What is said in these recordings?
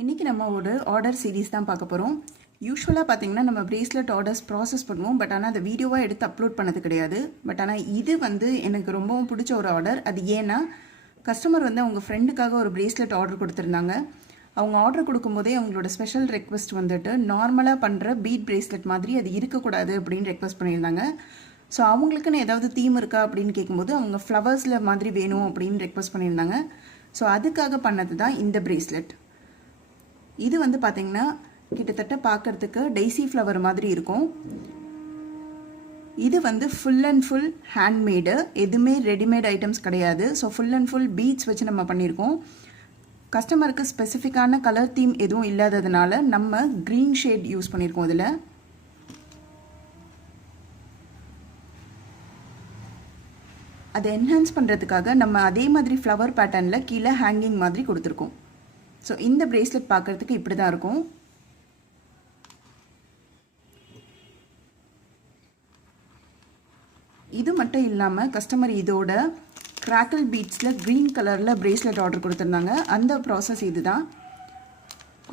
இன்றைக்கி நம்ம ஒரு ஆர்டர் சீரீஸ் தான் பார்க்க போகிறோம். யூஸ்வலாக பார்த்தீங்கன்னா நம்ம பிரேஸ்லெட் ஆர்டர்ஸ் ப்ராசஸ் பண்ணுவோம். பட் ஆனால் அதை வீடியோவாக எடுத்து அப்லோட் பண்ணது கிடையாது. பட் ஆனால் இது எனக்கு ரொம்பவும் பிடிச்ச ஒரு ஆர்டர். அது ஏன்னா கஸ்டமர் அவங்க ஃப்ரெண்டுக்காக ஒரு பிரேஸ்லெட் ஆர்டர் கொடுத்துருந்தாங்க. அவங்க ஆர்டர் கொடுக்கும்போதே அவங்களோட ஸ்பெஷல் ரெக்வஸ்ட் நார்மலாக பண்ணுற பீட் பிரேஸ்லெட் மாதிரி அது இருக்கக்கூடாது அப்படின்னு ரெக்வஸ்ட் பண்ணியிருந்தாங்க. ஸோ அவங்களுக்குன்னு ஏதாவது தீம் இருக்கா அப்படின்னு கேட்கும்போது அவங்க ஃப்ளவர்ஸில் மாதிரி வேணும் அப்படின்னு ரெக்வஸ்ட் பண்ணியிருந்தாங்க. ஸோ அதுக்காக பண்ணது தான் இந்த பிரேஸ்லெட். இது பார்த்தீங்கன்னா கிட்டத்தட்ட பார்க்கறதுக்கு டெய்ஸி ஃப்ளவர் மாதிரி இருக்கும். இது ஃபுல் அண்ட் ஃபுல் ஹேண்ட்மேடு, எதுவுமே ரெடிமேட் ஐட்டம்ஸ் கிடையாது. So full and full beads வச்சு நம்ம பண்ணியிருக்கோம். கஸ்டமருக்கு ஸ்பெசிஃபிக்கான கலர் தீம் எதுவும் இல்லாததுனால நம்ம க்ரீன் ஷேட் யூஸ் பண்ணியிருக்கோம். இதில் அதை என்ஹான்ஸ் பண்ணுறதுக்காக நம்ம அதே மாதிரி ஃப்ளவர் பேட்டர்னில் கீழே ஹேங்கிங் மாதிரி கொடுத்துருக்கோம். ஸோ இந்த பிரேஸ்லெட் பார்க்குறதுக்கு இப்படி தான் இருக்கும். இது மட்டும் இல்லாமல் கஸ்டமர் இதோட கிராக்கிள் பீட்ஸில் க்ரீன் கலரில் பிரேஸ்லெட் ஆர்டர் கொடுத்துருந்தாங்க. அந்த ப்ராசஸ் இது தான்.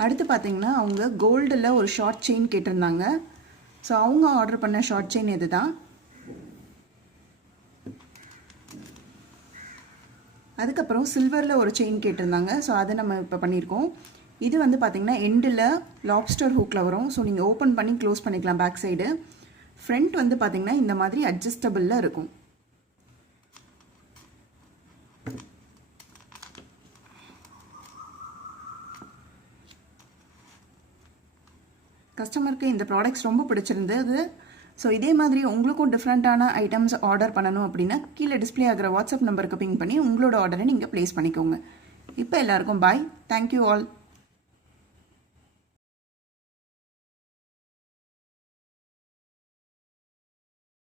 அடுத்து பார்த்திங்கன்னா அவங்க கோல்டில் ஒரு ஷார்ட் செயின் கேட்டிருந்தாங்க. ஸோ அவங்க ஆர்டர் பண்ண ஷார்ட் செயின் இது தான். அதுக்கப்புறம் சில்வரில் ஒரு செயின் கேட்டிருந்தாங்க. ஸோ அதை நம்ம இப்போ பண்ணியிருக்கோம். இது பார்த்திங்கன்னா எண்டில் லாப்ஸ்டர் ஹூக்கில் வரும். ஸோ நீங்கள் ஓப்பன் பண்ணி க்ளோஸ் பண்ணிக்கலாம் பேக் சைடு. ஃப்ரண்ட் பார்த்திங்கன்னா இந்த மாதிரி அட்ஜஸ்டபிளில் இருக்கும். கஸ்டமருக்கு இந்த ப்ராடக்ட்ஸ் ரொம்ப பிடிச்சிருந்தது. ஸோ இதே மாதிரி உங்களுக்கும் டிஃப்ரெண்ட்டான ஐட்டம்ஸ் ஆர்டர் பண்ணணும் அப்படின்னா கீழே டிஸ்பிளே ஆகிற வாட்ஸ்அப் நம்பருக்கு பிங் பண்ணி உங்களோட ஆர்டரை நீங்கள் ப்ளேஸ் பண்ணிக்கோங்க. இப்போ எல்லாருக்கும் பாய். Thank you all.